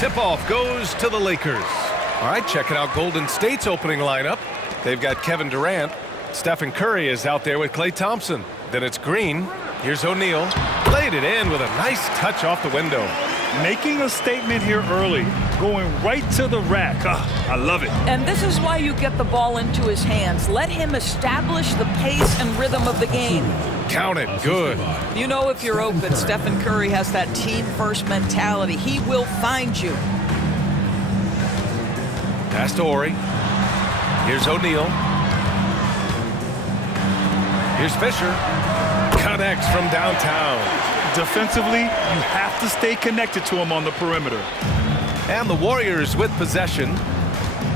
Tip-off goes to the Lakers. All right, checking out Golden State's opening lineup. They've got Kevin Durant. Stephen Curry is out there with Klay Thompson. Then it's Green. Here's O'Neal. Laid it in with a nice touch off the window. Making a statement here early, going right to the rack. I love it. And this is why you get the ball into his hands. Let him establish the pace and rhythm of the game. Count it. Good. You know if you're open, Stephen Curry has that team-first mentality. He will find you. Pass to Horry. Here's O'Neal. Here's Fisher. Connects from downtown. Defensively, you have to stay connected to him on the perimeter. And the Warriors with possession.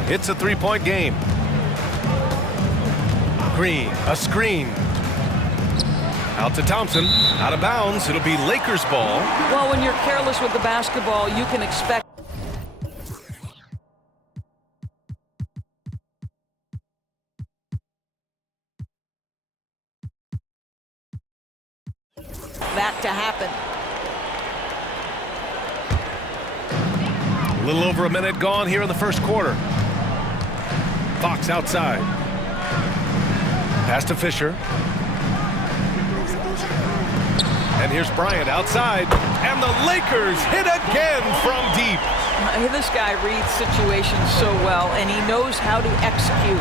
It's a three-point game. Green, a screen. Out to Thompson. Out of bounds. It'll be Lakers ball. Well, when you're careless with the basketball, you can expect that to happen. A little over a minute gone here in the first quarter. Fox outside. Pass to Fisher. And here's Bryant outside. And the Lakers hit again from deep. This guy reads situations so well, and he knows how to execute.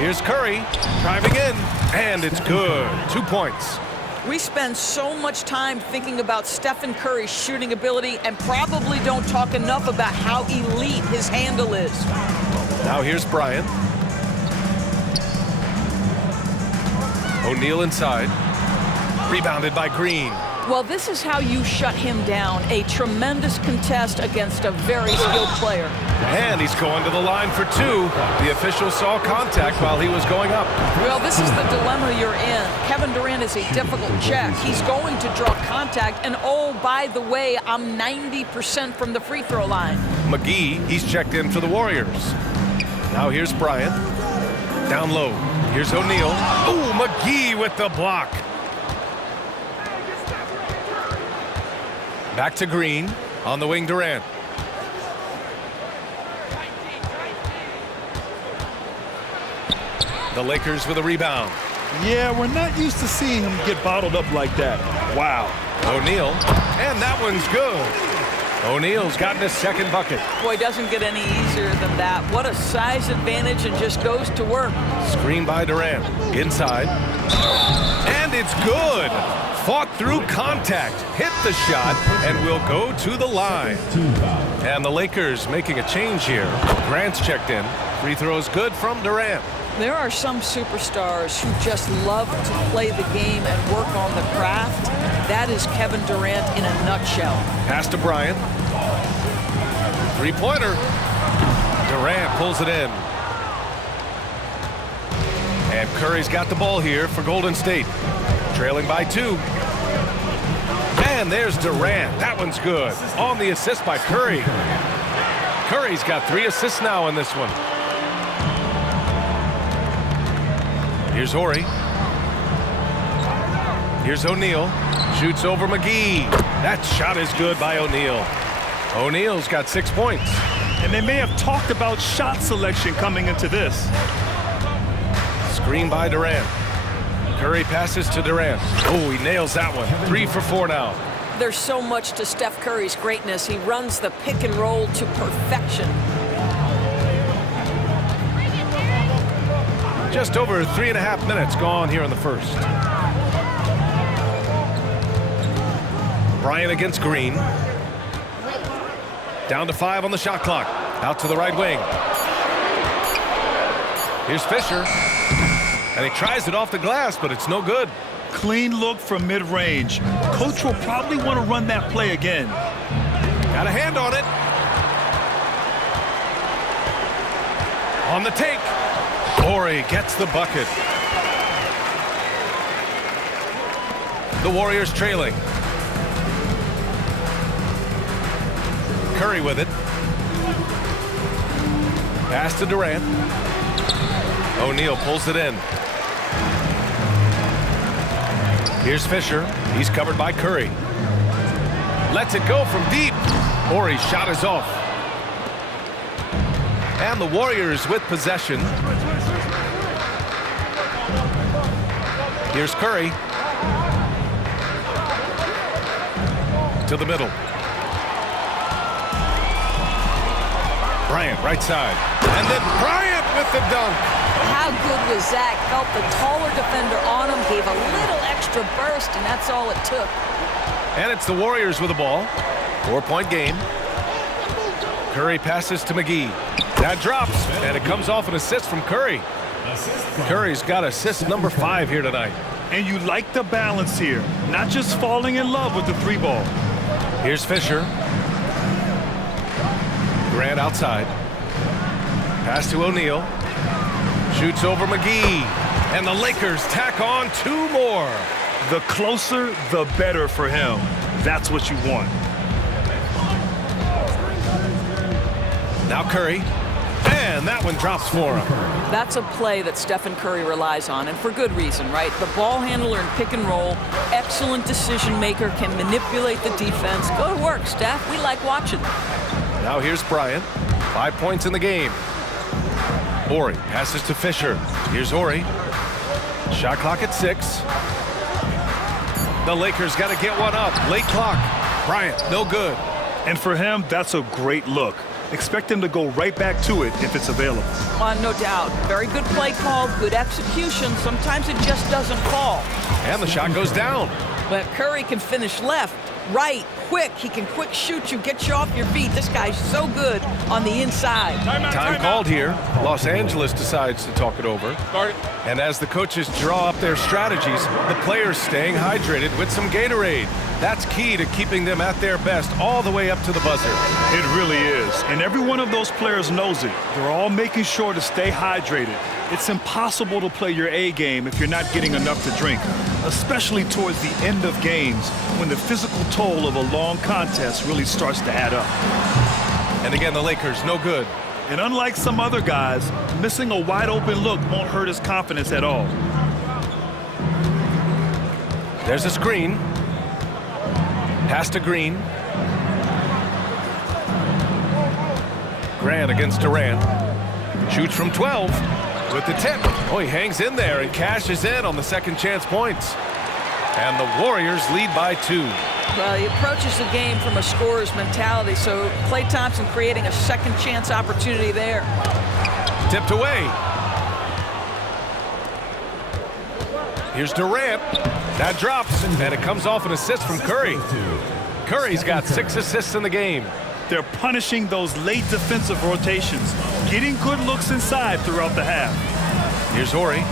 Here's Curry driving in. And it's good. 2 points. We spend so much time thinking about Stephen Curry's shooting ability and probably don't talk enough about how elite his handle is. Now here's Bryant. O'Neal inside. Rebounded by Green. Well, this is how you shut him down. A tremendous contest against a very skilled player. And he's going to the line for two. The official saw contact while he was going up. Well, this is the dilemma you're in. Kevin Durant is a difficult check. He's going to draw contact. And oh, by the way, I'm 90% from the free throw line. McGee, he's checked in for the Warriors. Now here's Bryant. Down low. Here's O'Neal. Ooh, McGee with the block. Back to Green. On the wing, Durant. The Lakers with a rebound. Yeah, we're not used to seeing him get bottled up like that. Wow. O'Neal. And that one's good. O'Neal's gotten his second bucket. Boy, doesn't get any easier than that. What a size advantage, and just goes to work. Screen by Durant. Inside. And it's good. Fought through contact. Hit the shot and will go to the line. And the Lakers making a change here. Grant's checked in. Free throws good from Durant. There are some superstars who just love to play the game and work on the craft. That is Kevin Durant in a nutshell. Pass to Bryant. Three-pointer. Durant pulls it in. And Curry's got the ball here for Golden State. Trailing by 2. And there's Durant. That one's good. On the assist by Curry. Curry's got 3 assists now in this one. Here's Horry. Here's O'Neal. Shoots over McGee. That shot is good by O'Neal. O'Neal's got 6 points. And they may have talked about shot selection coming into this. Screen by Durant. Curry passes to Durant. Oh, he nails that one. 3 for 4 now. There's so much to Steph Curry's greatness. He runs the pick and roll to perfection. Just over 3.5 minutes gone here in the first. Bryant against Green. Down to 5 on the shot clock. Out to the right wing. Here's Fisher. And he tries it off the glass, but it's no good. Clean look from mid-range. Coach will probably want to run that play again. Got a hand on it. On the take. Horry gets the bucket. The Warriors trailing. Curry with it. Pass to Durant. O'Neal pulls it in. Here's Fisher. He's covered by Curry. Lets it go from deep. Horry's shot is off. And the Warriors with possession. Here's Curry. To the middle. Bryant, right side. And then Bryant with the dunk. How good was that? Felt the taller defender on him, gave a little extra burst, and that's all it took. And it's the Warriors with the ball. 4-point game. Curry passes to McGee. That drops, and it comes off an assist from Curry. Curry's got assist number 5 here tonight. And you like the balance here, not just falling in love with the 3-ball. Here's Fisher. Grant outside. Pass to O'Neal. Shoots over McGee. And the Lakers tack on 2 more. The closer, the better for him. That's what you want. Now Curry. And that one drops for him. That's a play that Stephen Curry relies on, and for good reason, right? The ball handler in pick and roll, excellent decision maker, can manipulate the defense. Go to work, Steph. We like watching. Now here's Bryant. 5 points in the game. Horry passes to Fisher. Here's Horry. Shot clock at 6. The Lakers got to get one up. Late clock. Bryant, no good. And for him, that's a great look. Expect him to go right back to it if it's available. No doubt. Very good play call, good execution. Sometimes it just doesn't fall. And the shot goes down. But Curry can finish left, right, quick. He can quick shoot you, get you off your feet. This guy's so good on the inside. Time called here. Los Angeles decides to talk it over. And as the coaches draw up their strategies, the players staying hydrated with some Gatorade. That's key to keeping them at their best all the way up to the buzzer. It really is. And every one of those players knows it. They're all making sure to stay hydrated. It's impossible to play your A game if you're not getting enough to drink, especially towards the end of games when the physical toll of a long contest really starts to add up. And again, the Lakers, no good. And unlike some other guys, missing a wide open look won't hurt his confidence at all. There's a screen. Pass to Green. Grant against Durant. Shoots from 12 with the tip. Oh, he hangs in there and cashes in on the second chance points. And the Warriors lead by 2. Well, he approaches the game from a scorer's mentality, so Klay Thompson creating a second chance opportunity there. Tipped away. Here's Durant. That drops, and it comes off an assist from Curry. Curry's got 6 assists in the game. They're punishing those late defensive rotations, getting good looks inside throughout the half. Here's Horry.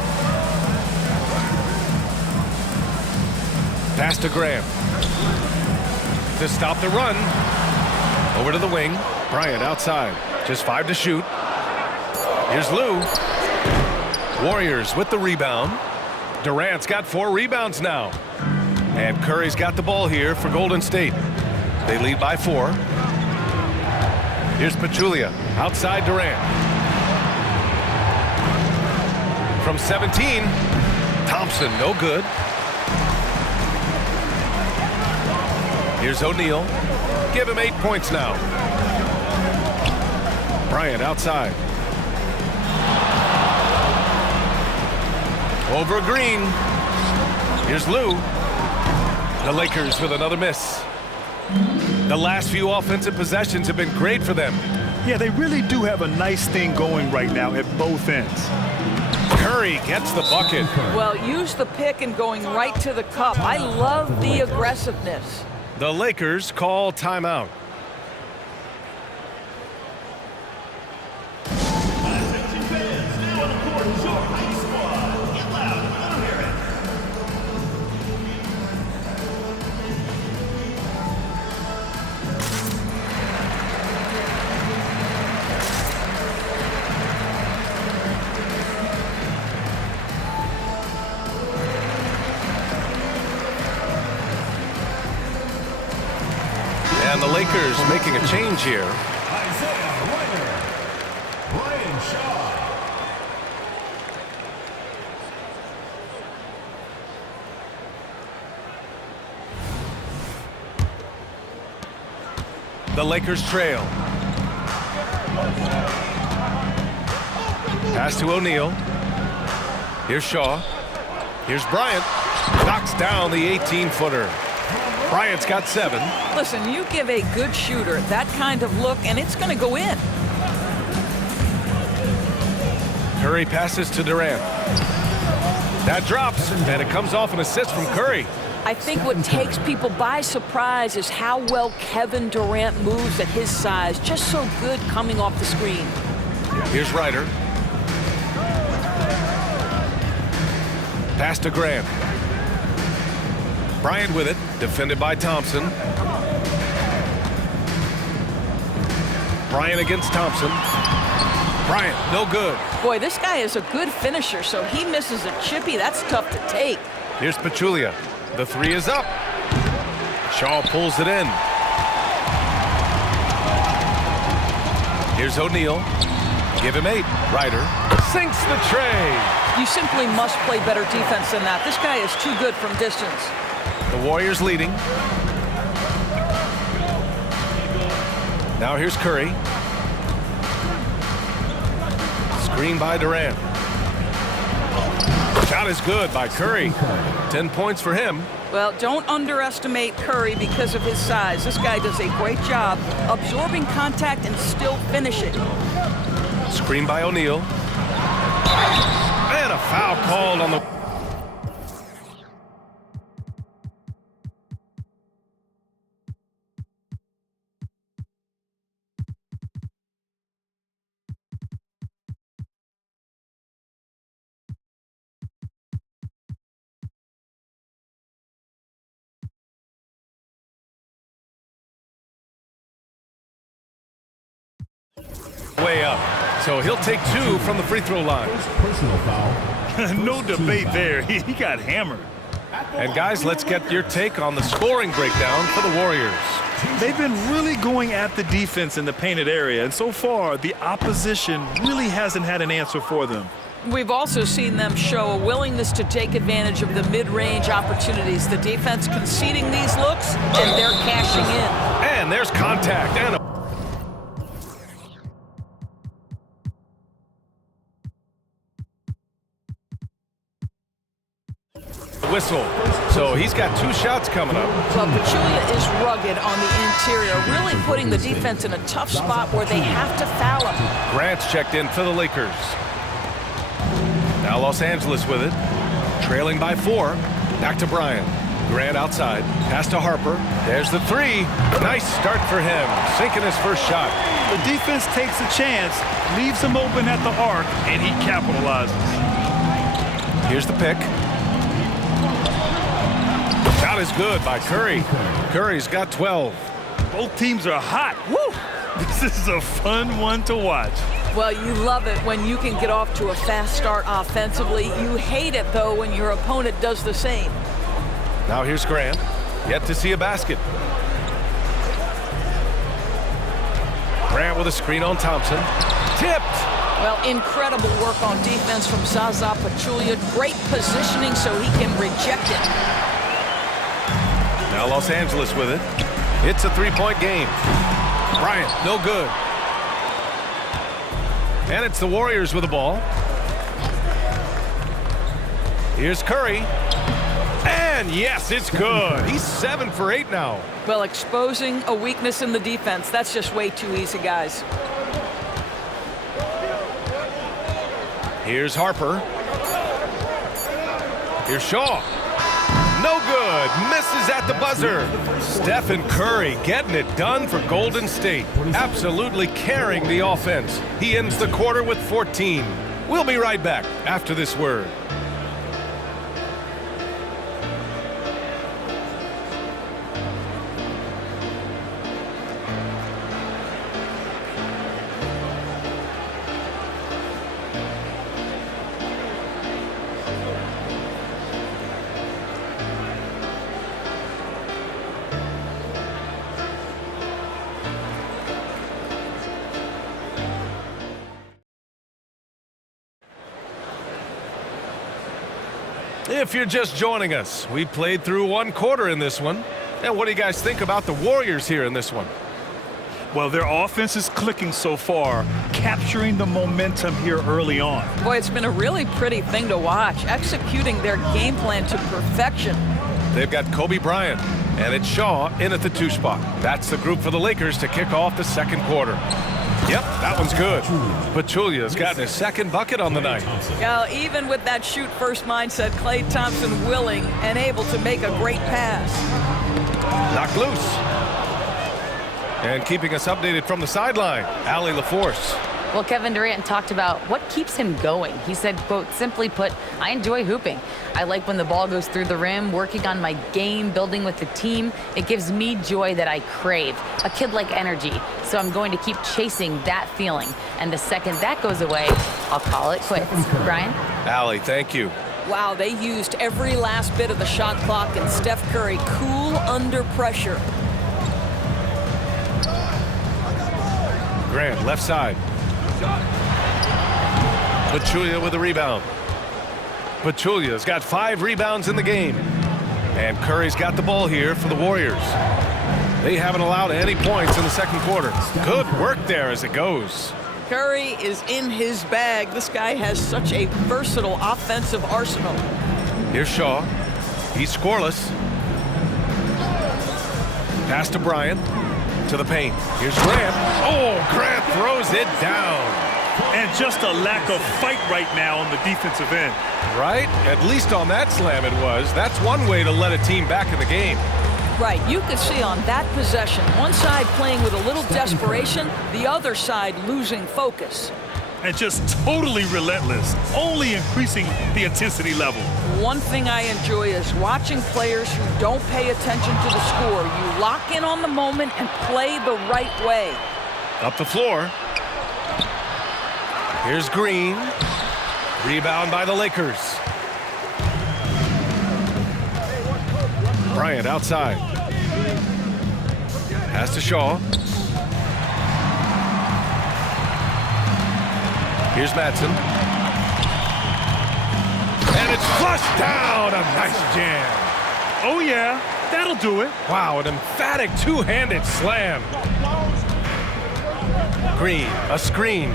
Pass to Graham. To stop the run. Over to the wing. Bryant outside. Just 5 to shoot. Here's Lou. Warriors with the rebound. Durant's got 4 rebounds now. And Curry's got the ball here for Golden State. They lead by 4. Here's Pachulia outside Durant. From 17, Thompson, no good. Here's O'Neal. Give him 8 points now. Bryant outside. Over Green. Here's Lou. The Lakers with another miss. The last few offensive possessions have been great for them. Yeah, they really do have a nice thing going right now at both ends. Curry gets the bucket. Well, use the pick and going right to the cup. I love the aggressiveness. The Lakers call timeout. And the Lakers making a change here. Isaiah Ryder, Brian Shaw. the Lakers trail. Pass to O'Neal. Here's Shaw. Here's Bryant. Knocks down the 18-footer. Bryant's got 7. Listen, you give a good shooter that kind of look, and it's going to go in. Curry passes to Durant. That drops, and it comes off an assist from Curry. I think what takes people by surprise is how well Kevin Durant moves at his size. Just so good coming off the screen. Here's Ryder. Pass to Grant. Bryant with it, defended by Thompson. Bryant against Thompson. Bryant, no good. Boy, this guy is a good finisher, so he misses a chippy. That's tough to take. Here's Pachulia. The 3 is up. Shaw pulls it in. Here's O'Neal. Give him 8. Ryder sinks the tray. You simply must play better defense than that. This guy is too good from distance. The Warriors leading. Now here's Curry. Screen by Durant. Shot is good by Curry. 10 points for him. Well, don't underestimate Curry because of his size. This guy does a great job absorbing contact and still finishing. Screen by O'Neal. And a foul called on the... way up. So he'll take 2 from the free throw line. Personal foul. No debate there. He got hammered. And guys, let's get your take on the scoring breakdown for the Warriors. They've been really going at the defense in the painted area, and so far the opposition really hasn't had an answer for them. We've also seen them show a willingness to take advantage of the mid-range opportunities. The defense conceding these looks, and they're cashing in. And there's contact and a whistle. So he's got 2 shots coming up. Well, Pachulia is rugged on the interior, really putting the defense in a tough spot where they have to foul him. Grant's checked in for the Lakers. Now Los Angeles with it. Trailing by 4. Back to Bryant. Grant outside. Pass to Harper. There's the 3. Nice start for him. Sinking his first shot. The defense takes a chance, leaves him open at the arc, and he capitalizes. Here's the pick. Shot is good by Curry. Curry's got 12. Both teams are hot. Woo! This is a fun one to watch. Well, you love it when you can get off to a fast start offensively. You hate it, though, when your opponent does the same. Now here's Grant. Yet to see a basket. Grant with a screen on Thompson. Tipped. Well, incredible work on defense from Zaza Pachulia. Great positioning so he can reject it. Now Los Angeles with it. It's a 3-point game. Bryant, no good. And it's the Warriors with the ball. Here's Curry. And yes, it's good. He's 7 for 8 now. Well, exposing a weakness in the defense, that's just way too easy, guys. Here's Harper. Here's Shaw. No good. Misses at the buzzer. Stephen Curry getting it done for Golden State. Absolutely carrying the offense. He ends the quarter with 14. We'll be right back after this word. If you're just joining us, we played through 1 quarter in this one. And what do you guys think about the Warriors here in this one? Well, their offense is clicking so far, capturing the momentum here early on. Boy, it's been a really pretty thing to watch, executing their game plan to perfection. They've got Kobe Bryant, and it's Shaw in at the 2 spot. That's the group for the Lakers to kick off the second quarter. Yep, that one's good. Pachulia's gotten his second bucket on the night. Now, even with that shoot-first mindset, Klay Thompson willing and able to make a great pass. Knocked loose. And keeping us updated from the sideline, Allie LaForce. Well, Kevin Durant talked about what keeps him going. He said, quote, simply put, I enjoy hooping. I like when the ball goes through the rim, working on my game, building with the team. It gives me joy that I crave, a kid-like energy. So I'm going to keep chasing that feeling. And the second that goes away, I'll call it quits. Brian? Allie, thank you. Wow, they used every last bit of the shot clock, and Steph Curry cool under pressure. Grant, left side. Pachulia with a rebound. Pachulia's got 5 rebounds in the game. And Curry's got the ball here for the Warriors. They haven't allowed any points in the second quarter. Good work there as it goes. Curry is in his bag. This guy has such a versatile offensive arsenal. Here's Shaw. He's scoreless. Pass to Bryant. To the paint. Here's Grant. Oh, Grant throws it down. And just a lack of fight right now on the defensive end. Right? At least on that slam it was. That's one way to let a team back in the game. Right, you could see on that possession, one side playing with a little desperation, the other side losing focus. And just totally relentless, only increasing the intensity level. One thing I enjoy is watching players who don't pay attention to the score. You lock in on the moment and play the right way. Up the floor. Here's Green. Rebound by the Lakers. Bryant outside. Pass to Shaw. Here's Madsen. And it's flushed down. A nice jam. Oh, yeah, that'll do it. Wow, an emphatic two-handed slam. Green, a screen.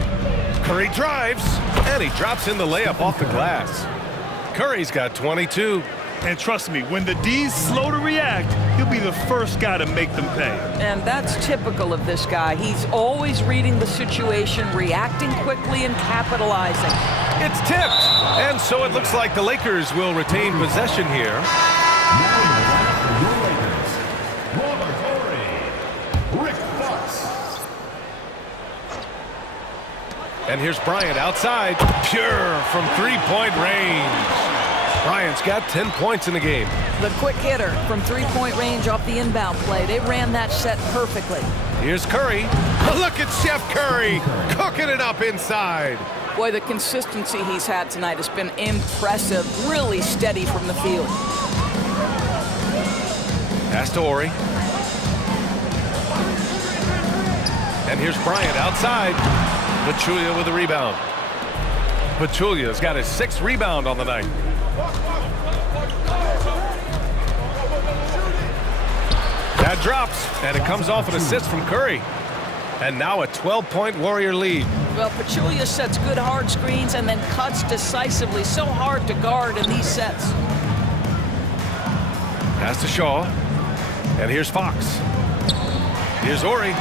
Curry drives, and he drops in the layup off the glass. Curry's got 22. And trust me, when the D's slow to react, he'll be the first guy to make them pay. And that's typical of this guy. He's always reading the situation, reacting quickly, and capitalizing. It's tipped, and so it looks like the Lakers will retain possession here. And here's Bryant outside, pure from three-point range. Bryant's got 10 points in the game. The quick hitter from three-point range off the inbound play. They ran that set perfectly. Here's Curry. Look at Chef Curry cooking it up inside. Boy, the consistency he's had tonight has been impressive. Really steady from the field. Pass to Ori. And here's Bryant outside. Pachulia with a rebound. Pachulia's got his 6th rebound on the night. That drops, and it comes off an assist from Curry. And now a 12-point Warrior lead. Well, Pachulia sets good hard screens and then cuts decisively. So hard to guard in these sets. Pass to Shaw. And here's Fox. Here's Ori.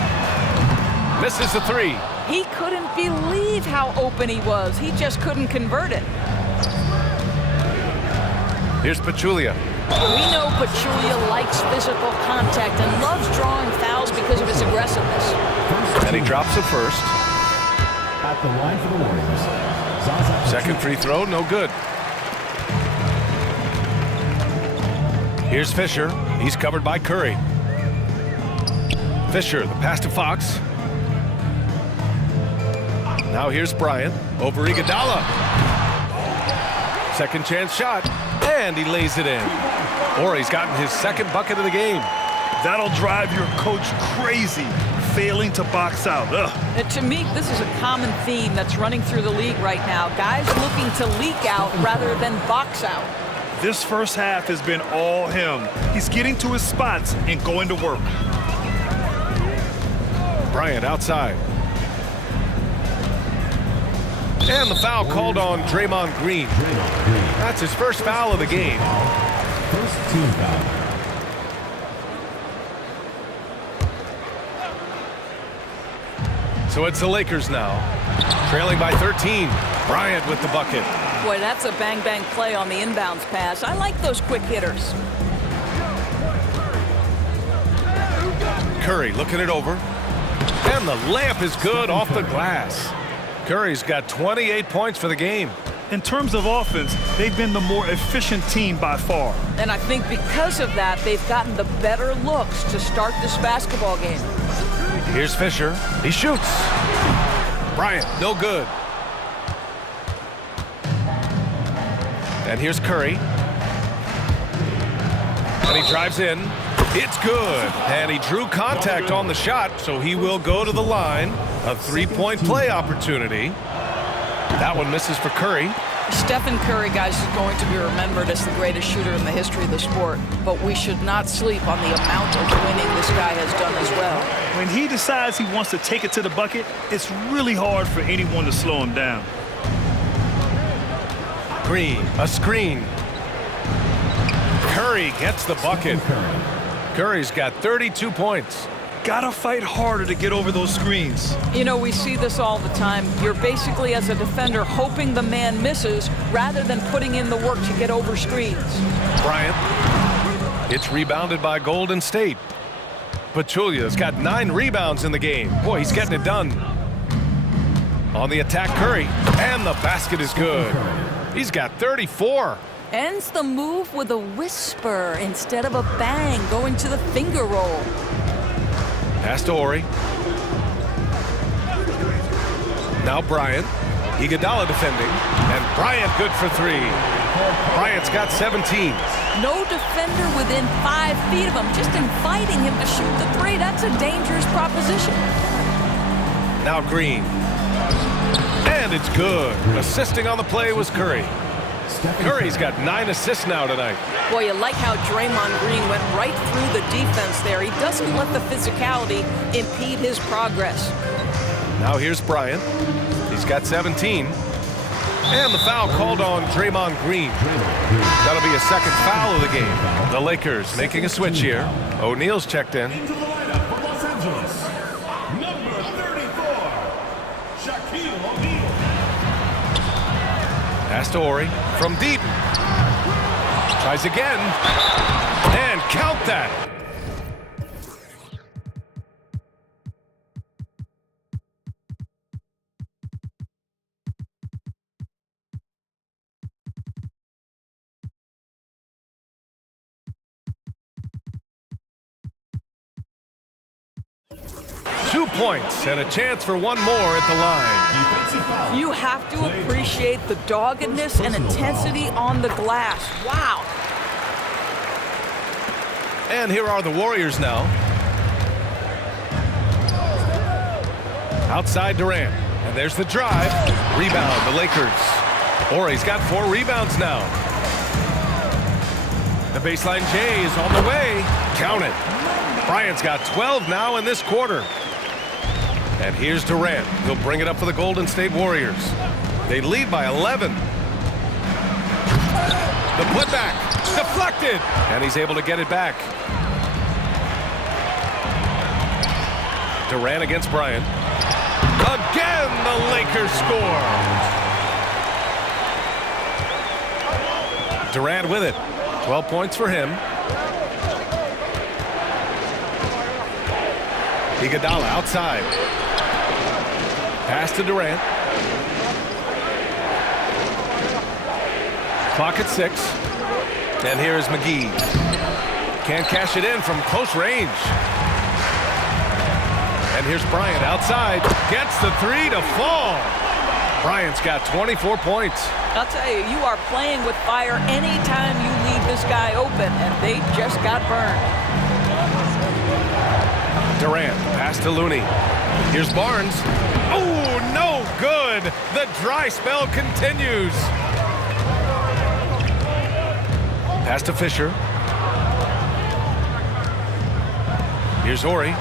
Misses the 3. He couldn't believe how open he was. He just couldn't convert it. Here's Pachulia. We know Pachulia likes physical contact and loves drawing fouls because of his aggressiveness. And he drops the first. At the line for the Warriors. Second free throw, no good. Here's Fisher. He's covered by Curry. Fisher, the pass to Fox. Now here's Bryant over Iguodala. Second chance shot, and he lays it in. Ori's gotten his 2nd bucket of the game. That'll drive your coach crazy, failing to box out. And to me, this is a common theme that's running through the league right now. Guys looking to leak out rather than box out. This first half has been all him. He's getting to his spots and going to work. Bryant outside. And the foul called on Draymond Green. That's his first foul of the game. First team foul. So it's the Lakers now, trailing by 13. Bryant with the bucket. Boy, that's a bang-bang play on the inbounds pass. I like those quick hitters. Curry looking it over. And the layup is good off the glass. Curry's got 28 points for the game. In terms of offense, they've been the more efficient team by far. And I think because of that, they've gotten the better looks to start this basketball game. Here's Fisher. He shoots. Bryant, no good. And here's Curry. And he drives in. It's good. And he drew contact on the shot, so he will go to the line. A three-point play opportunity. That one misses for Curry. Stephen Curry, guys, is going to be remembered as the greatest shooter in the history of the sport. But we should not sleep on the amount of winning this guy has done as well. When he decides he wants to take it to the bucket, it's really hard for anyone to slow him down. Green, a screen. Curry gets the bucket. Curry's got 32 points. Gotta fight harder to get over those screens. You know, we see this all the time. You're basically, as a defender, hoping the man misses rather than putting in the work to get over screens. Bryant. It's rebounded by Golden State. Pachulia's got 9 rebounds in the game. Boy, he's getting it done. On the attack, Curry. And the basket is good. He's got 34. Ends the move with a whisper instead of a bang, going to the finger roll. Pass to Horry. Now Bryant. Iguodala defending. And Bryant good for 3. Bryant's got 17. No defender within 5 feet of him, just inviting him to shoot the 3. That's a dangerous proposition. Now Green. And it's good. Assisting on the play was Curry. Curry's got 9 assists now tonight. Boy, you like how Draymond Green went right through the defense there. He doesn't let the physicality impede his progress. Now here's Bryant. He's got 17. And the foul called on Draymond Green. That'll be a second foul of the game. The Lakers making a switch here. O'Neal's checked in. Into the lineup for Los Angeles, number 34, Shaquille O'Neal. Pass to Horry from deep. Tries again. And count that. Two points and a chance for one more at the line. You have to appreciate the doggedness and intensity on the glass. Wow. And here are the Warriors now. Outside Durant. And there's the drive. Rebound, the Lakers. Horry's got 4 rebounds now. The baseline J is on the way. Count it. Bryant's got 12 now in this quarter. And here's Durant. He'll bring it up for the Golden State Warriors. They lead by 11. The putback. Deflected. And he's able to get it back. Durant against Bryant. Again, the Lakers score. Durant with it. 12 points for him. Iguodala outside. Pass to Durant. Clock at 6. And here's McGee. Can't cash it in from close range. And here's Bryant outside. Gets the 3 to fall. Bryant's got 24 points. I'll tell you, you are playing with fire anytime you leave this guy open, and they just got burned. Durant, pass to Looney. Here's Barnes. Oh, no good. The dry spell continues. Pass to Fisher. Here's Horry.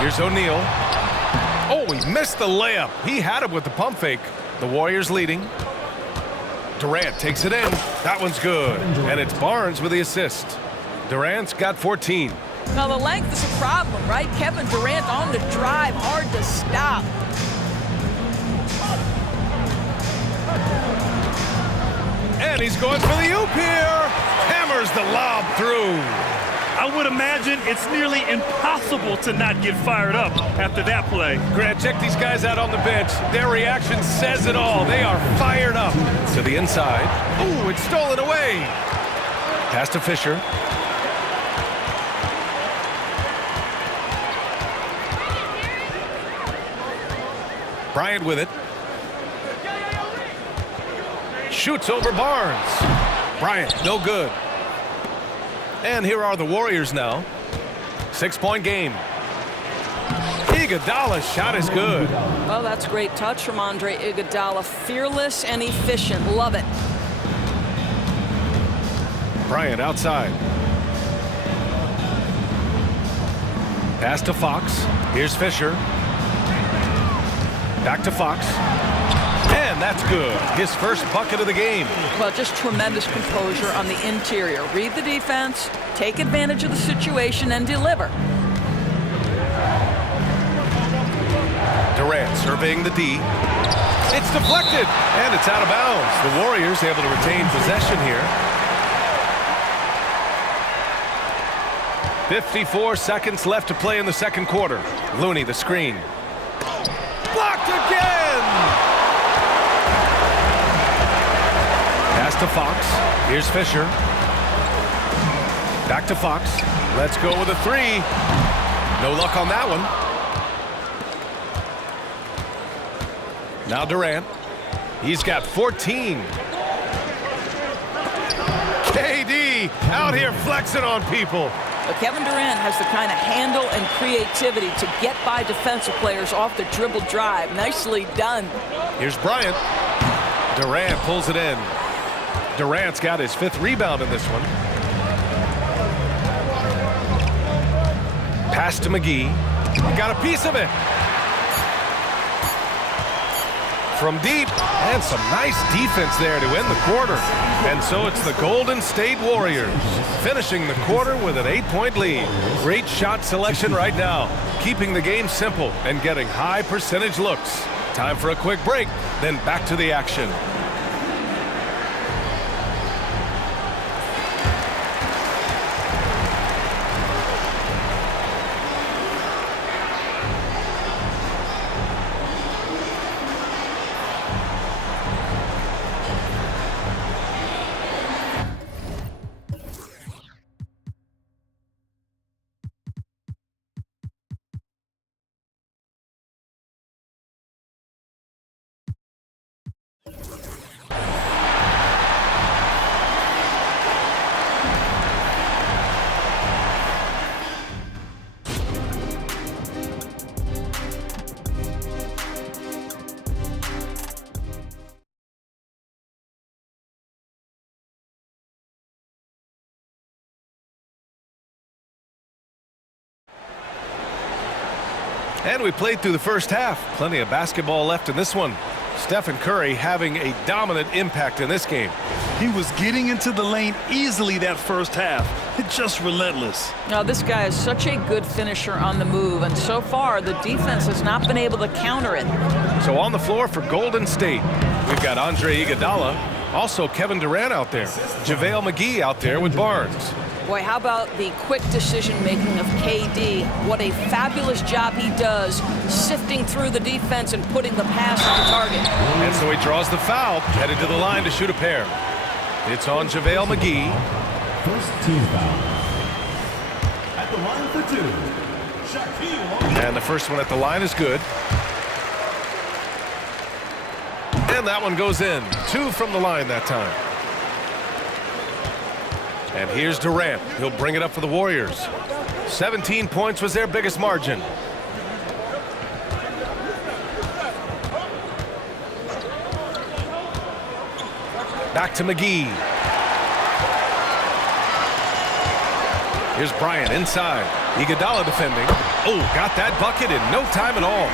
Here's O'Neal. Oh, he missed the layup. He had him with the pump fake. The Warriors leading. Durant takes it in. That one's good. And it's Barnes with the assist. Durant's got 14. Now, the length is a problem, right? Kevin Durant on the drive, hard to stop. And he's going for the oop here. Hammers the lob through. I would imagine it's nearly impossible to not get fired up after that play. Grant, check these guys out on the bench. Their reaction says it all. They are fired up. To the inside. Ooh, it's stolen away. Pass to Fisher. Bryant with it. Shoots over Barnes. Bryant, no good. And here are the Warriors now. 6-point game. Iguodala's shot is good. Well, that's great touch from Andre Iguodala. Fearless and efficient. Love it. Bryant outside. Pass to Fox. Here's Fisher. Back to Fox. And that's good. His first bucket of the game. Well, just tremendous composure on the interior. Read the defense, take advantage of the situation, and deliver. Durant surveying the D. It's deflected, and it's out of bounds. The Warriors able to retain possession here. 54 seconds left to play in the second quarter. Looney, the screen. Blocked again! Pass to Fox. Here's Fisher. Back to Fox. Let's go with a three. No luck on that one. Now Durant. He's got 14. KD out here flexing on people. But Kevin Durant has the kind of handle and creativity to get by defensive players off the dribble drive. Nicely done. Here's Bryant. Durant pulls it in. Durant's got his 5th rebound in this one. Pass to McGee. He got a piece of it. From deep, and some nice defense there to end the quarter. And so it's the Golden State Warriors finishing the quarter with an 8-point lead. Great shot selection right now, keeping the game simple and getting high percentage looks. Time for a quick break, then back to the action. And we played through the first half. Plenty of basketball left in this one. Stephen Curry having a dominant impact in this game. He was getting into the lane easily that first half. It's just relentless. Now, this guy is such a good finisher on the move, and so far the defense has not been able to counter it. So on the floor for Golden State, we've got Andre Iguodala, also Kevin Durant out there, JaVale McGee out there with Barnes. Boy, how about the quick decision-making of KD? What a fabulous job he does sifting through the defense and putting the pass on the target. And so he draws the foul, headed to the line to shoot a pair. It's on JaVale McGee. First team foul. At the line for 2, Shaquille O'Neal. And the first one at the line is good. And that one goes in. 2 from the line that time. And here's Durant. He'll bring it up for the Warriors. 17 points was their biggest margin. Back to McGee. Here's Bryant inside. Iguodala defending. Oh, got that bucket in no time at all.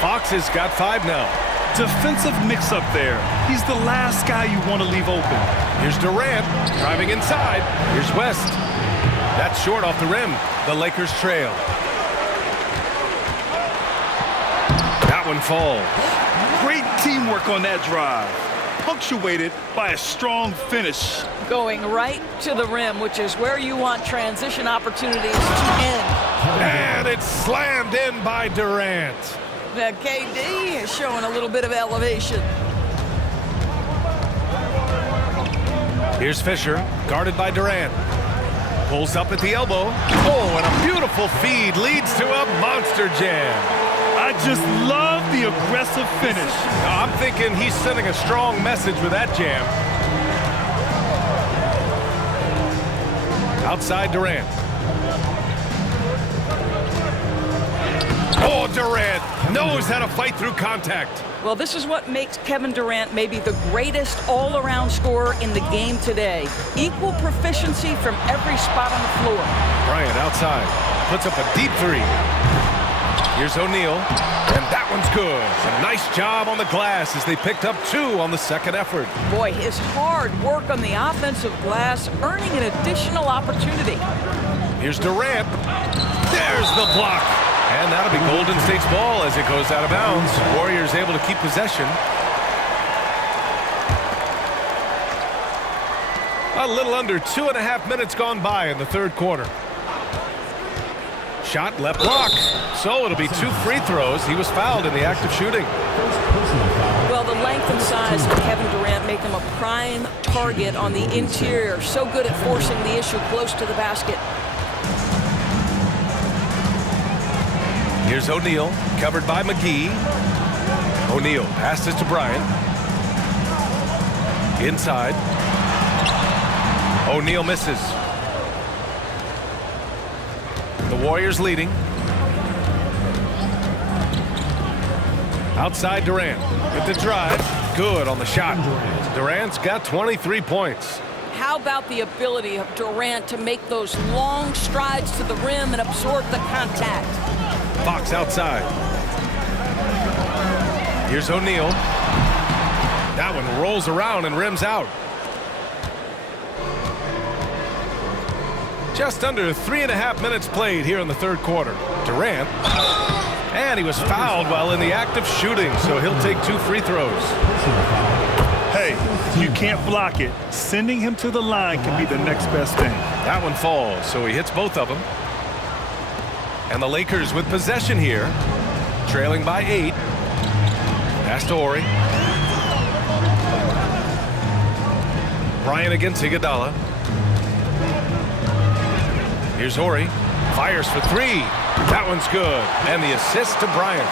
Fox has got 5 now. Defensive mix-up there. He's the last guy you want to leave open. Here's Durant driving inside. Here's West. That's short off the rim. The Lakers trail. That one falls. Great teamwork on that drive. Punctuated by a strong finish. Going right to the rim, which is where you want transition opportunities to end. And it's slammed in by Durant. Now KD is showing a little bit of elevation. Here's Fisher, guarded by Durant. Pulls up at the elbow. Oh, and a beautiful feed leads to a monster jam. I just love the aggressive finish. I'm thinking he's sending a strong message with that jam. Outside Durant. Oh, Durant knows how to fight through contact. Well, this is what makes Kevin Durant maybe the greatest all-around scorer in the game today. Equal proficiency from every spot on the floor. Bryant outside. Puts up a deep 3. Here's O'Neal, and that one's good. A nice job on the glass as they picked up 2 on the second effort. Boy, his hard work on the offensive glass earning an additional opportunity. Here's Durant. There's the block. And that'll be Golden State's ball as it goes out of bounds. Warriors able to keep possession. A little under 2.5 minutes gone by in the third quarter. Shot left block. So it'll be 2 free throws. He was fouled in the act of shooting. Well, the length and size of Kevin Durant make him a prime target on the interior. So good at forcing the issue close to the basket. Here's O'Neal, covered by McGee. O'Neal passes to Bryant. Inside. O'Neal misses. The Warriors leading. Outside Durant with the drive. Good on the shot. Durant's got 23 points. How about the ability of Durant to make those long strides to the rim and absorb the contact? Fox outside. Here's O'Neal. That one rolls around and rims out. Just under 3.5 minutes played here in the third quarter. Durant. And he was fouled while in the act of shooting, so he'll take 2 free throws. Hey, you can't block it. Sending him to the line can be the next best thing. That one falls, so he hits both of them. And the Lakers with possession here, trailing by 8. Pass to Horry. Bryant against Iguodala. Here's Horry. Fires for 3. That one's good. And the assist to Bryant.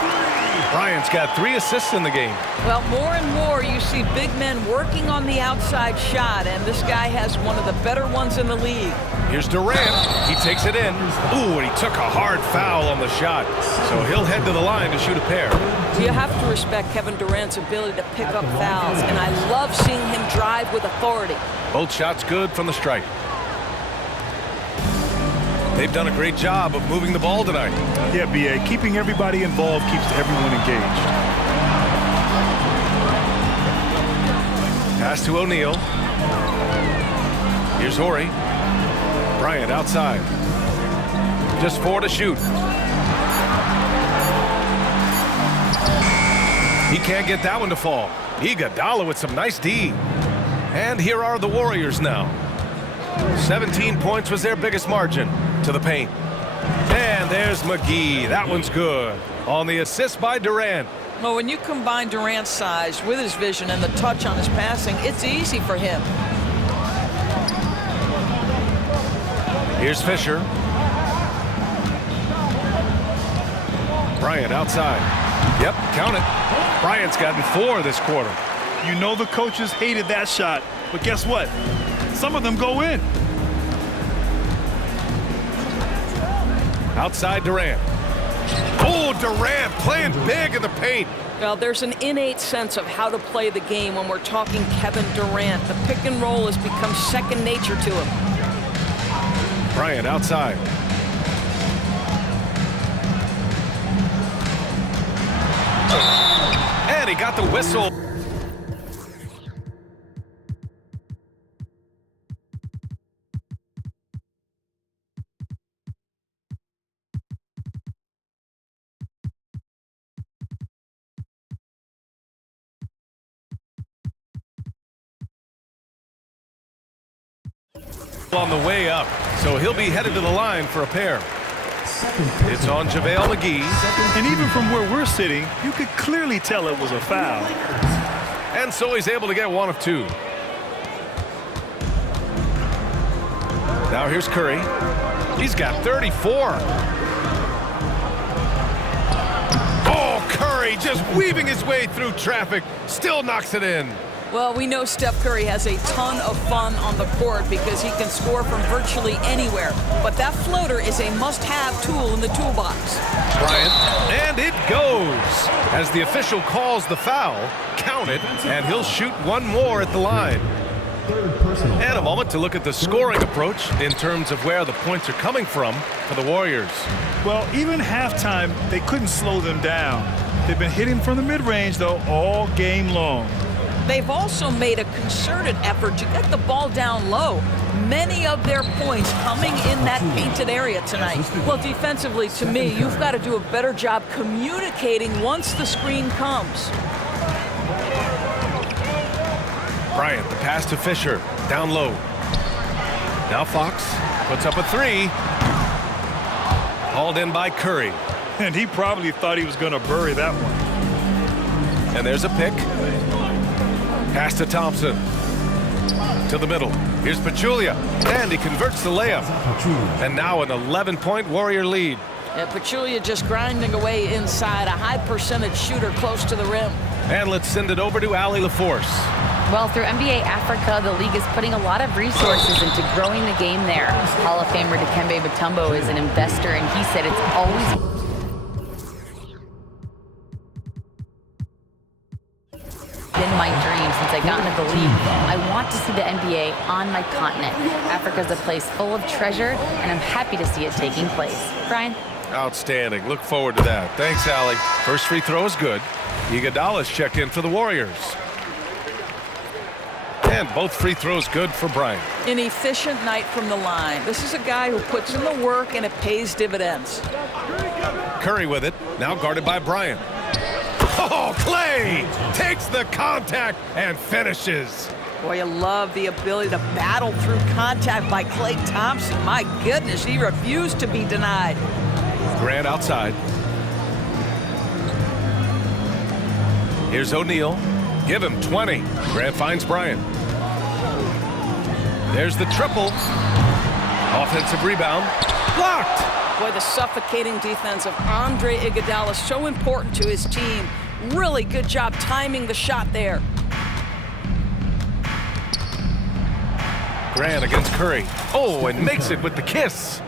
Bryant's got 3 assists in the game. Well, more and more you see big men working on the outside shot, and this guy has one of the better ones in the league. Here's Durant. He takes it in. Ooh, and he took a hard foul on the shot. So he'll head to the line to shoot a pair. You have to respect Kevin Durant's ability to pick up fouls, and I love seeing him drive with authority. Both shots good from the stripe. They've done a great job of moving the ball tonight. Yeah, B.A. Keeping everybody involved keeps everyone engaged. Pass to O'Neal. Here's Horry. Bryant outside. Just 4 to shoot. He can't get that one to fall. Iguodala with some nice D. And here are the Warriors now. 17 points was their biggest margin to the paint. And there's McGee. That one's good. On the assist by Durant. Well, when you combine Durant's size with his vision and the touch on his passing, it's easy for him. Here's Fisher. Bryant outside. Yep, count it. Bryant's gotten 4 this quarter. You know the coaches hated that shot, but guess what? Some of them go in. Outside Durant. Oh, Durant playing big in the paint. Well, there's an innate sense of how to play the game when we're talking Kevin Durant. The pick and roll has become second nature to him. Bryant outside. And he got the whistle. On the way up, so he'll be headed to the line for a pair. It's on JaVale McGee. And even from where we're sitting, you could clearly tell it was a foul. And so he's able to get one of two. Now here's Curry. He's got 34. Oh, Curry just weaving his way through traffic. Still knocks it in. Well, we know Steph Curry has a ton of fun on the court because he can score from virtually anywhere. But that floater is a must-have tool in the toolbox. Bryant, and it goes. As the official calls the foul, count it, and he'll shoot one more at the line. And a moment to look at the scoring approach in terms of where the points are coming from for the Warriors. Well, even halftime, they couldn't slow them down. They've been hitting from the mid-range, though, all game long. They've also made a concerted effort to get the ball down low. Many of their points coming in that painted area tonight. Well, defensively, to me, you've got to do a better job communicating once the screen comes. Bryant, the pass to Fisher, down low. Now Fox puts up a three. Hauled in by Curry. And he probably thought he was going to bury that one. And there's a pick. Pass to Thompson. To the middle. Here's Pachulia. And he converts the layup. And now an 11-point Warrior lead. Pachulia just grinding away inside. A high percentage shooter close to the rim. And let's send it over to Allie LaForce. Well, through NBA Africa, the league is putting a lot of resources into growing the game there. Hall of Famer Dikembe Mutombo is an investor, and he said it's always been my dream since I got into the league. I want to see the NBA on my continent. Africa's a place full of treasure, and I'm happy to see it taking place. Brian? Outstanding. Look forward to that. Thanks, Allie. First free throw is good. Iguodala's checked in for the Warriors. And both free throws good for Bryant. An efficient night from the line. This is a guy who puts in the work, and it pays dividends. Curry with it. Now guarded by Bryant. Oh, Clay takes the contact and finishes. Boy, you love the ability to battle through contact by Klay Thompson. My goodness, he refused to be denied. Grant outside. Here's O'Neal. Give him 20. Grant finds Bryant. There's the triple. Offensive rebound. Blocked. Boy, the suffocating defense of Andre Iguodala, so important to his team. Really good job timing the shot there. Grant against Curry. Oh, and makes it with the kiss.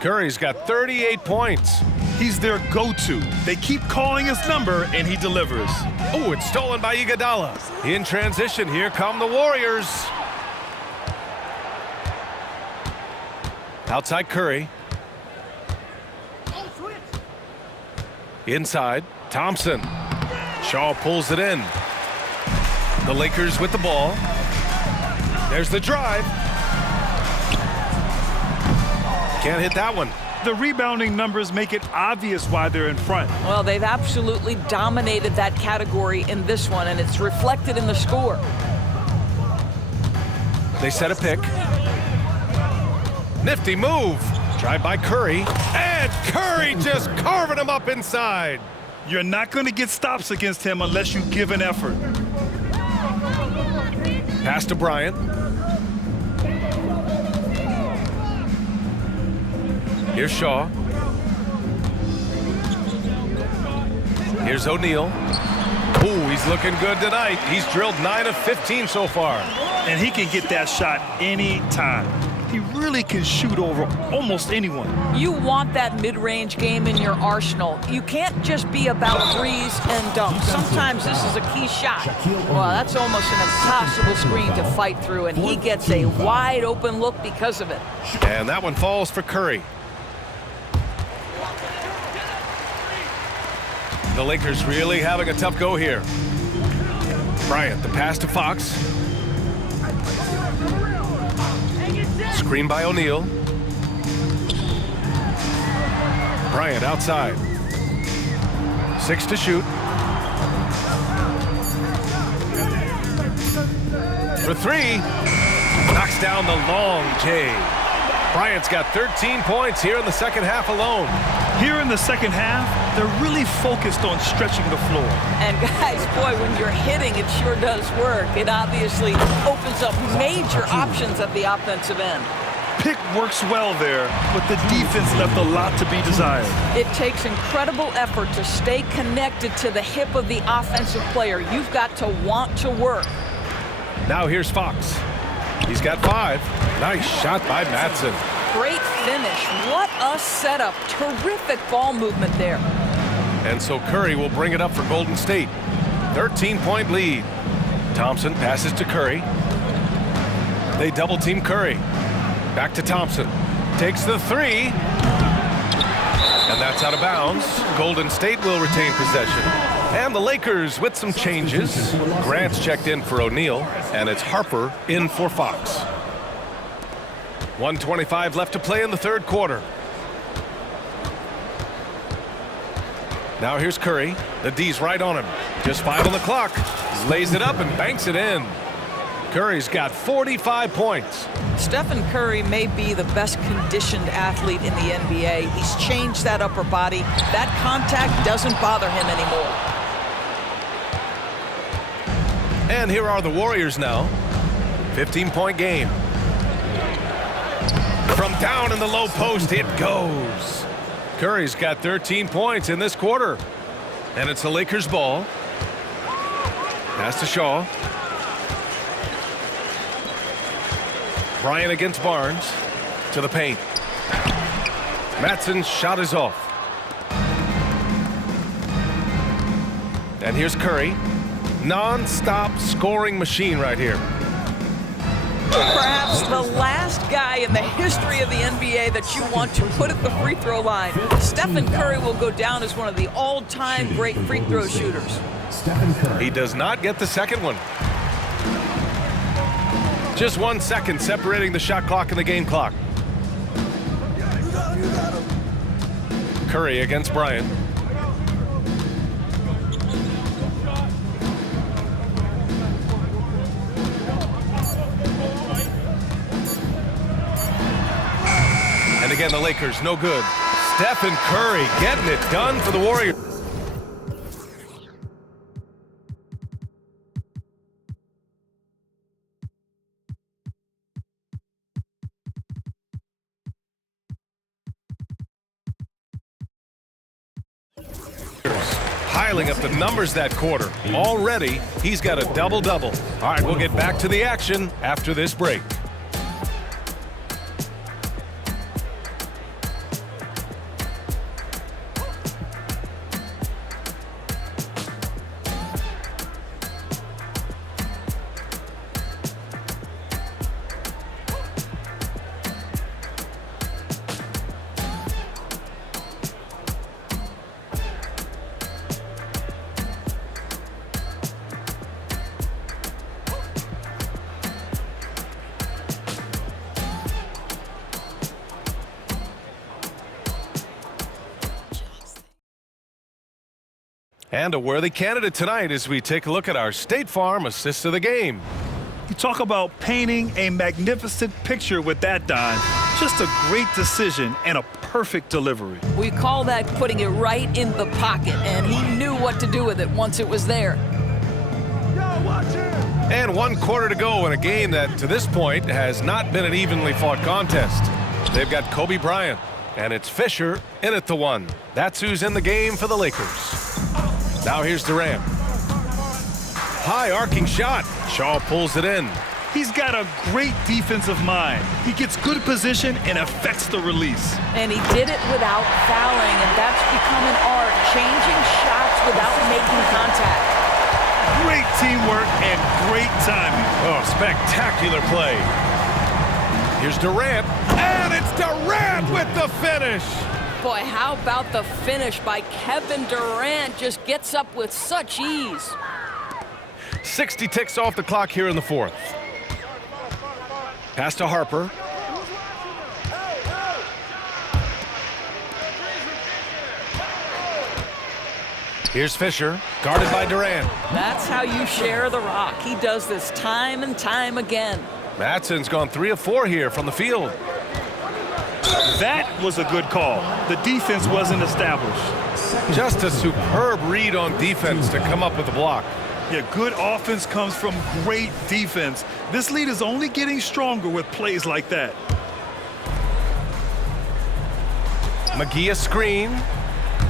Curry's got 38 points. He's their go-to. They keep calling his number, and he delivers. Oh, it's stolen by Iguodala. In transition, here come the Warriors. Outside Curry. Inside, Thompson. Shaw pulls it in. The Lakers with the ball. There's the drive. Can't hit that one. The rebounding numbers make it obvious why they're in front. Well, they've absolutely dominated that category in this one, and it's reflected in the score. They set a pick. Nifty move. Drive by Curry. And Curry just carving him up inside. You're not going to get stops against him unless you give an effort. Pass to Bryant. Here's Shaw. Here's O'Neal. Ooh, he's looking good tonight. He's drilled 9 of 15 so far. And he can get that shot anytime. He really can shoot over almost anyone. You want that mid-range game in your arsenal. You can't just be about threes and dunks. Sometimes this is a key shot. Well, that's almost an impossible screen to fight through, and he gets a wide open look because of it. And that one falls for Curry. The the Lakers really having a tough go here. Bryant, the pass to Fox. Screen by O'Neal. Bryant outside. 6 to shoot. For 3. Knocks down the long J. Bryant's got 13 points here in the second half alone. Here in the second half, they're really focused on stretching the floor. And guys, boy, when you're hitting, it sure does work. It obviously opens up major options at the offensive end. Pick works well there, but the defense left a lot to be desired. It takes incredible effort to stay connected to the hip of the offensive player. You've got to want to work. Now here's Fox. He's got 5. Nice shot by Matson. Great finish. What a setup. Terrific ball movement there. And so Curry will bring it up for Golden State. 13-point lead. Thompson passes to Curry. They double-team Curry. Back to Thompson. Takes the 3. And that's out of bounds. Golden State will retain possession. And the Lakers with some changes. Grant's checked in for O'Neal, and it's Harper in for Fox. 1:25 left to play in the third quarter. Now here's Curry. The D's right on him. Just 5 on the clock. Lays it up and banks it in. Curry's got 45 points. Stephen Curry may be the best conditioned athlete in the NBA. He's changed that upper body. That contact doesn't bother him anymore. And here are the Warriors now. 15-point game. From down in the low post, it goes. Curry's got 13 points in this quarter. And it's the Lakers' ball. Pass to Shaw. Bryant against Barnes. To the paint. Matson's shot is off. And here's Curry. Non-stop scoring machine right here. Perhaps the last guy in the history of the NBA that you want to put at the free throw line. Stephen Curry will go down as one of the all-time great free throw shooters. He does not get the second one. Just 1 second separating the shot clock and the game clock. Curry against Bryant. And again, the Lakers, no good. Stephen Curry getting it done for the Warriors. Piling up the numbers that quarter. Already, he's got a double-double. All right, we'll get back to the action after this break. And a worthy candidate tonight as we take a look at our State Farm assist of the game. You talk about painting a magnificent picture with that, Don. Just a great decision and a perfect delivery. We call that putting it right in the pocket, and he knew what to do with it once it was there. And 1 quarter to go in a game that, to this point, has not been an evenly fought contest. They've got Kobe Bryant, and it's Fisher in at the 1. That's who's in the game for the Lakers. Now here's Durant. High arcing shot. Shaw pulls it in. He's got a great defensive mind. He gets good position and affects the release. And he did it without fouling, and that's become an art, changing shots without making contact. Great teamwork and great timing. Oh, spectacular play. Here's Durant, and it's Durant with the finish. Boy, how about the finish by Kevin Durant? Just gets up with such ease. 60 ticks off the clock here in the fourth. Pass to Harper. Here's Fisher, guarded by Durant. That's how you share the rock. He does this time and time again. Matson's gone 3 of 4 here from the field. That was a good call. The defense wasn't established. Just a superb read on defense to come up with the block. Yeah, good offense comes from great defense. This lead is only getting stronger with plays like that. McGee a screen.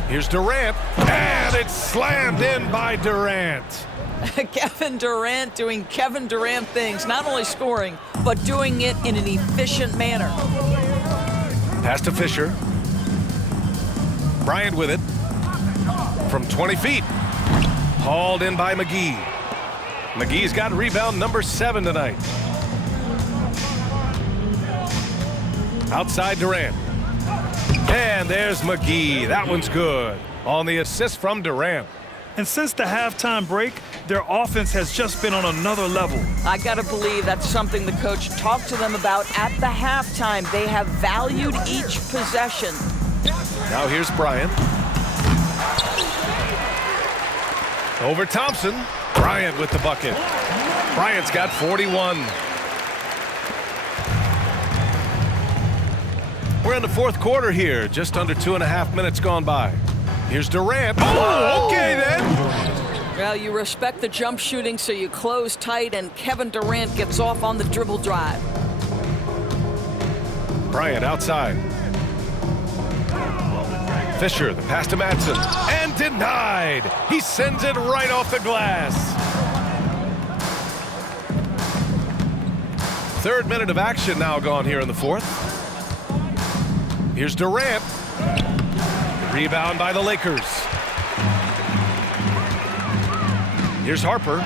Here's Durant, and it's slammed in by Durant. Kevin Durant doing Kevin Durant things, not only scoring, but doing it in an efficient manner. Pass to Fisher. Bryant with it. From 20 feet. Hauled in by McGee. McGee's got rebound number 7 tonight. Outside Durant. And there's McGee. That one's good. On the assist from Durant. And since the halftime break, their offense has just been on another level. I got to believe that's something the coach talked to them about at the halftime. They have valued each possession. Now here's Bryant. Over Thompson. Bryant with the bucket. Bryant's got 41. We're in the fourth quarter here. Just under 2.5 minutes gone by. Here's Durant. Oh, okay then. Well, you respect the jump shooting, so you close tight, and Kevin Durant gets off on the dribble drive. Bryant outside. Fisher, the pass to Madsen, and denied. He sends it right off the glass. Third minute of action now gone here in the fourth. Here's Durant. Rebound by the Lakers. Here's Harper.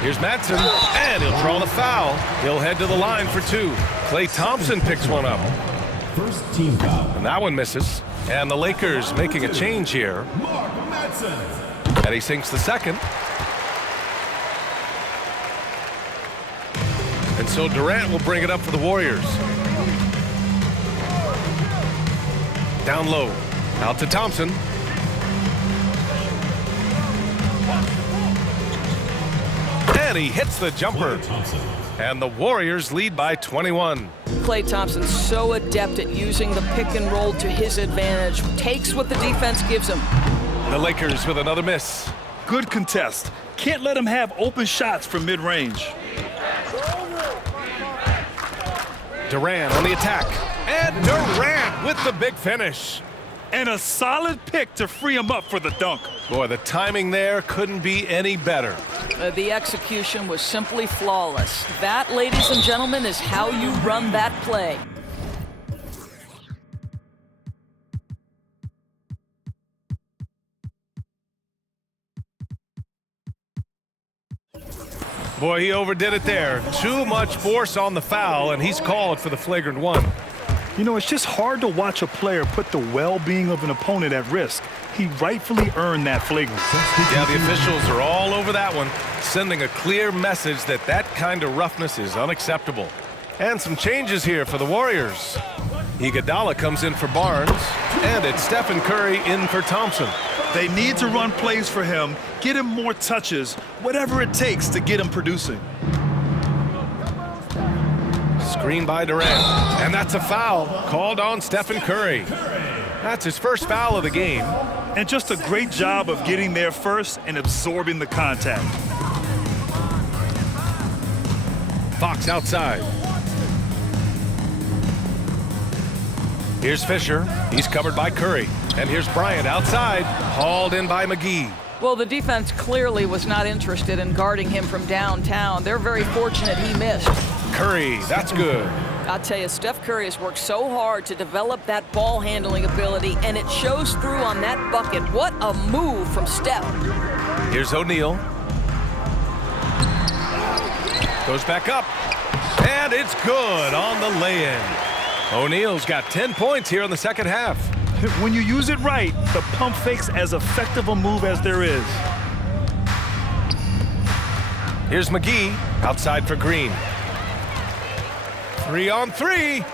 Here's Madsen, and he'll draw the foul. He'll head to the line for 2. Klay Thompson picks one up. First team foul. And that one misses. And the Lakers making a change here. Mark Madsen. And he sinks the second. And so Durant will bring it up for the Warriors. Down low. Out to Thompson. And he hits the jumper. And the Warriors lead by 21. Klay Thompson's so adept at using the pick and roll to his advantage. Takes what the defense gives him. The Lakers with another miss. Good contest. Can't let him have open shots from mid-range. Durant on the attack. And Durant with the big finish. And a solid pick to free him up for the dunk. Boy, the timing there couldn't be any better. The execution was simply flawless. That, ladies and gentlemen, is how you run that play. Boy, he overdid it there. Too much force on the foul, and he's called for the flagrant one. You know, it's just hard to watch a player put the well-being of an opponent at risk. He rightfully earned that flagrant. Yeah, the officials are all over that one, sending a clear message that that kind of roughness is unacceptable. And some changes here for the Warriors. Iguodala comes in for Barnes, and it's Stephen Curry in for Thompson. They need to run plays for him, get him more touches, whatever it takes to get him producing. Screen by Durant, and that's a foul called on Stephen Curry. That's his first foul of the game. And just a great job of getting there first and absorbing the contact. Fox outside. Here's Fisher. He's covered by Curry. And here's Bryant outside, hauled in by McGee. Well, the defense clearly was not interested in guarding him from downtown. They're very fortunate he missed. Curry, that's good. I'll tell you, Steph Curry has worked so hard to develop that ball handling ability, and it shows through on that bucket. What a move from Steph. Here's O'Neal. Goes back up. And it's good on the lay-in. O'Neal's got 10 points here in the second half. When you use it right, the pump fake's as effective a move as there is. Here's McGee outside for Green. 3-on-3.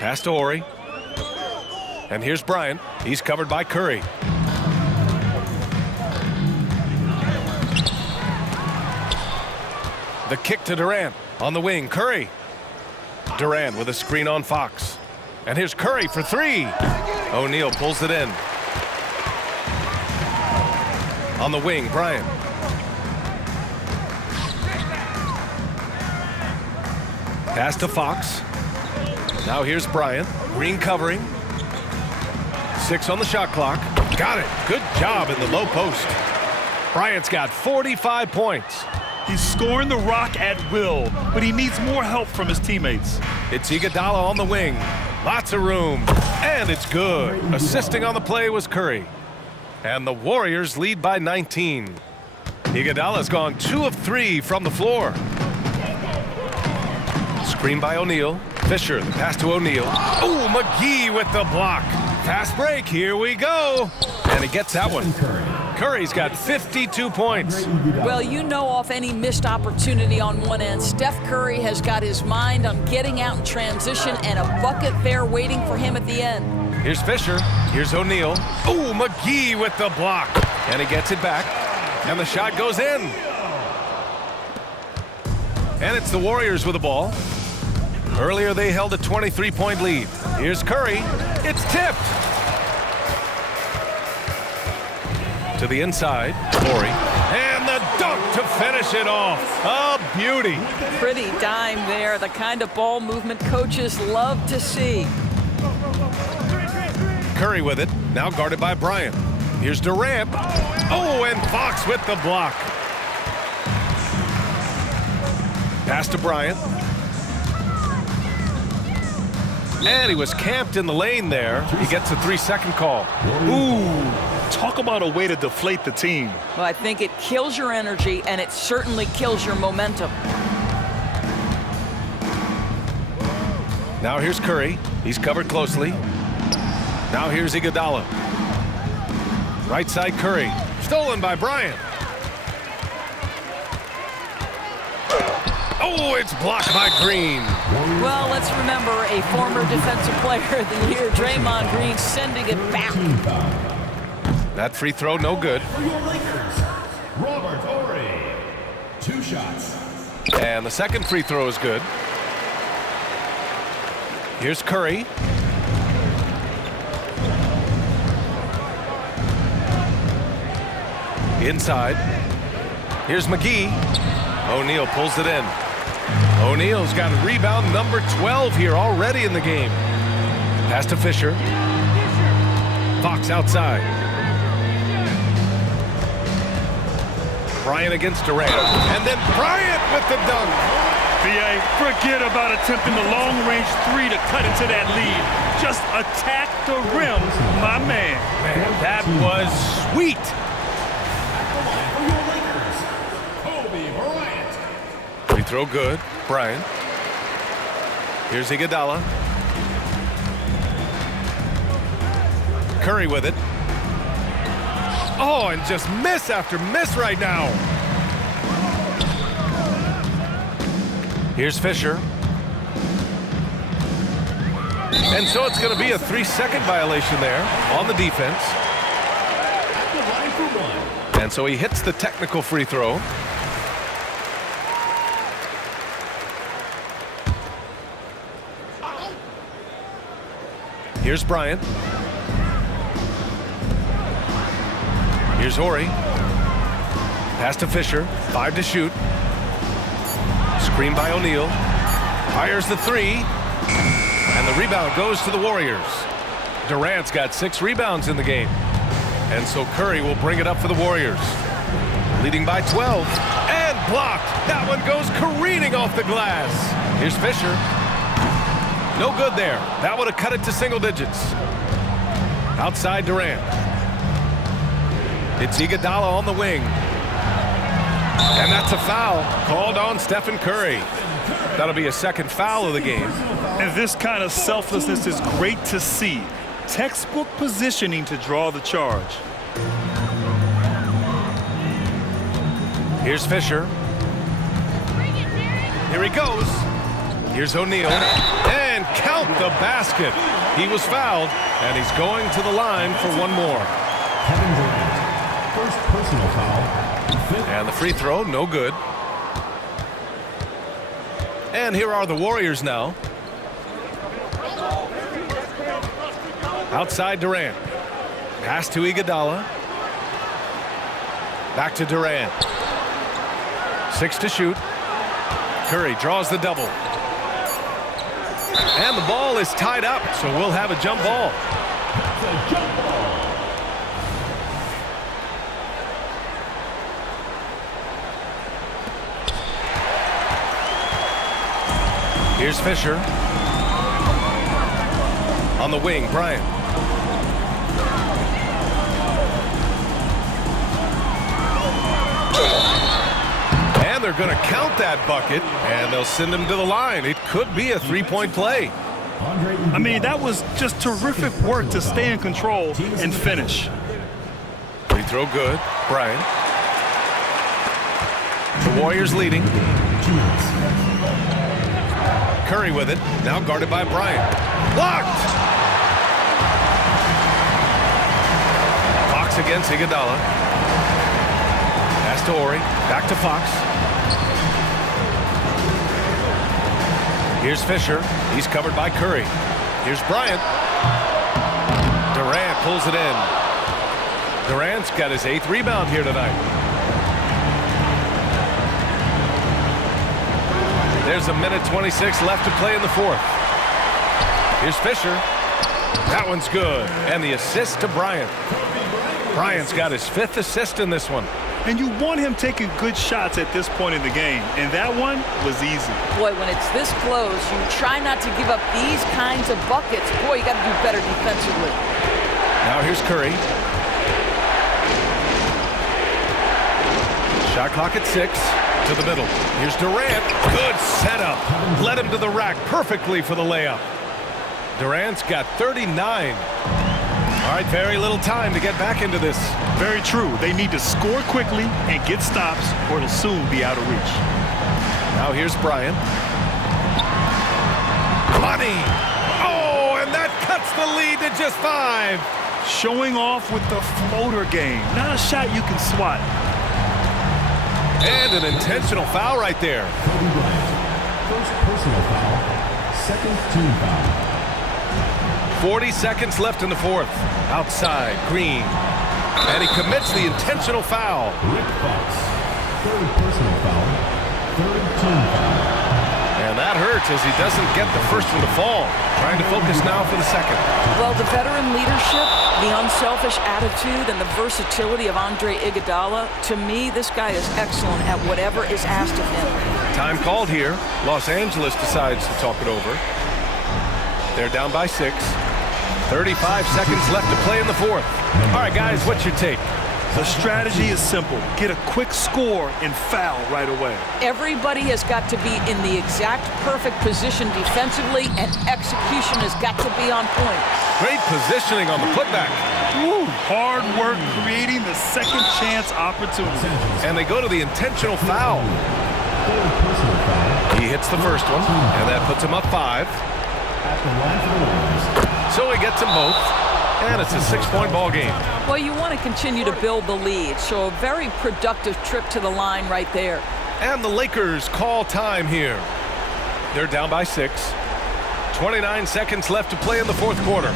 Pass to Horry. And here's Bryant. He's covered by Curry. The kick to Durant on the wing. Curry. Durant with a screen on Fox. And here's Curry for three. O'Neal pulls it in. On the wing, Bryant. Pass to Fox. Now here's Bryant. Green covering. 6 on the shot clock. Got it. Good job in the low post. Bryant's got 45 points. He's scoring the rock at will, but he needs more help from his teammates. It's Iguodala on the wing. Lots of room. And it's good. Assisting on the play was Curry. And the Warriors lead by 19. Iguodala's gone 2 of 3 from the floor. Screen by O'Neal. Fisher, the pass to O'Neal. Oh, McGee with the block. Fast break, here we go. And he gets that one. Curry's got 52 points. Well, you know, off any missed opportunity on one end, Steph Curry has got his mind on getting out in transition and a bucket there waiting for him at the end. Here's Fisher. Here's O'Neal. Oh, McGee with the block. And he gets it back. And the shot goes in. And it's the Warriors with the ball. Earlier, they held a 23-point lead. Here's Curry. It's tipped. To the inside, Horry. And the dunk to finish it off. A beauty. Pretty dime there, the kind of ball movement coaches love to see. Curry with it, now guarded by Bryant. Here's Durant. Oh, and Fox with the block. Pass to Bryant. And he was camped in the lane there. He gets a 3-second call. Ooh, talk about a way to deflate the team. Well, I think it kills your energy, and it certainly kills your momentum. Now here's Curry. He's covered closely. Now here's Iguodala. Right side Curry. Stolen by Bryant. Oh, it's blocked by Green. Well, let's remember a former defensive player of the year, Draymond Green, sending it back. That free throw, no good. For your Lakers, Robert Horry. 2 shots. And the second free throw is good. Here's Curry. Inside. Here's McGee. O'Neal pulls it in. O'Neal's got rebound number 12 here already in the game. Pass to Fisher. Fox outside. Bryant against Durant. And then Bryant with the dunk. B.A., forget about attempting the long-range 3 to cut into that lead. Just attack the rim, my man. Man, that was sweet. For your Lakers, Kobe Bryant. Free throw good. Bryant. Here's Iguodala. Curry with it. Oh, and just miss after miss right now. Here's Fisher. And so it's going to be a 3-second violation there on the defense. At the line for 1. And so he hits the technical free throw. Here's Bryant. Here's Horry. Pass to Fisher. 5 to shoot. Screen by O'Neal. Fires the 3. And the rebound goes to the Warriors. Durant's got 6 rebounds in the game. And so Curry will bring it up for the Warriors. Leading by 12. And blocked. That one goes careening off the glass. Here's Fisher. No good there. That would have cut it to single digits. Outside Durant. It's Iguodala on the wing. And that's a foul called on Stephen Curry. That'll be a second foul of the game. And this kind of selflessness is great to see. Textbook positioning to draw the charge. Here's Fisher. Here he goes. Here's O'Neal. And count the basket. He was fouled, and he's going to the line for one more. Kevin Durant. First personal foul. And the free throw, no good. And here are the Warriors now. Outside Durant. Pass to Iguodala. Back to Durant. 6 to shoot. Curry draws the double. And the ball is tied up, so we'll have a jump ball. Here's Fisher. On the wing, Bryant. And they're going to count that bucket, and they'll send him to the line. It could be a three-point play. I mean, that was just terrific work to stay in control and finish. Free throw good. Bryant. The Warriors leading. Curry with it. Now guarded by Bryant. Blocked! Fox against Iguodala. Pass to Ori. Back to Fox. Here's Fisher. He's covered by Curry. Here's Bryant. Durant pulls it in. Durant's got his 8th rebound here tonight. There's a minute 26 left to play in the fourth. Here's Fisher. That one's good. And the assist to Bryant. Bryant's got his 5th assist in this one. And you want him taking good shots at this point in the game. And that one was easy. Boy, when it's this close, you try not to give up these kinds of buckets. Boy, you got to do better defensively. Now here's Curry. Shot clock at 6. To the middle. Here's Durant. Good setup. Led him to the rack perfectly for the layup. Durant's got 39. All right, very little time to get back into this. Very true. They need to score quickly and get stops, or it'll soon be out of reach. Now here's Bryant. Money. Oh, and that cuts the lead to just 5. Showing off with the floater game. Not a shot you can swat. And an intentional foul right there. Kobe Bryant. First personal foul. Second team foul. 40 seconds left in the fourth. Outside, Green. And he commits the intentional foul. Rick Fox. Third personal foul. Third team foul. And that hurts as he doesn't get the first one to fall. Trying to focus now for the second. Well, the veteran leadership, the unselfish attitude, and the versatility of Andre Iguodala, to me, this guy is excellent at whatever is asked of him. Time called here. Los Angeles decides to talk it over. They're down by 6. 35 seconds left to play in the fourth. All right, guys, what's your take? The strategy is simple. Get a quick score and foul right away. Everybody has got to be in the exact perfect position defensively, and execution has got to be on point. Great positioning on the putback. Woo. Hard work creating the second chance opportunity. And they go to the intentional foul. Third personal foul. He hits the first one, and that puts him up 5. At the line for the Warriors. So he gets them both, and it's a 6-point ball game. Well, you want to continue to build the lead, so a very productive trip to the line right there. And the Lakers call time here. They're down by 6. 29 seconds left to play in the fourth quarter.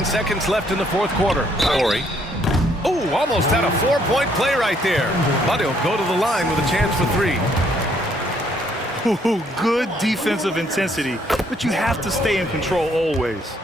Seconds left in the fourth quarter. Ori. Oh, almost had a 4-point play right there. But he'll go to the line with a chance for 3. Good defensive intensity, but you have to stay in control always.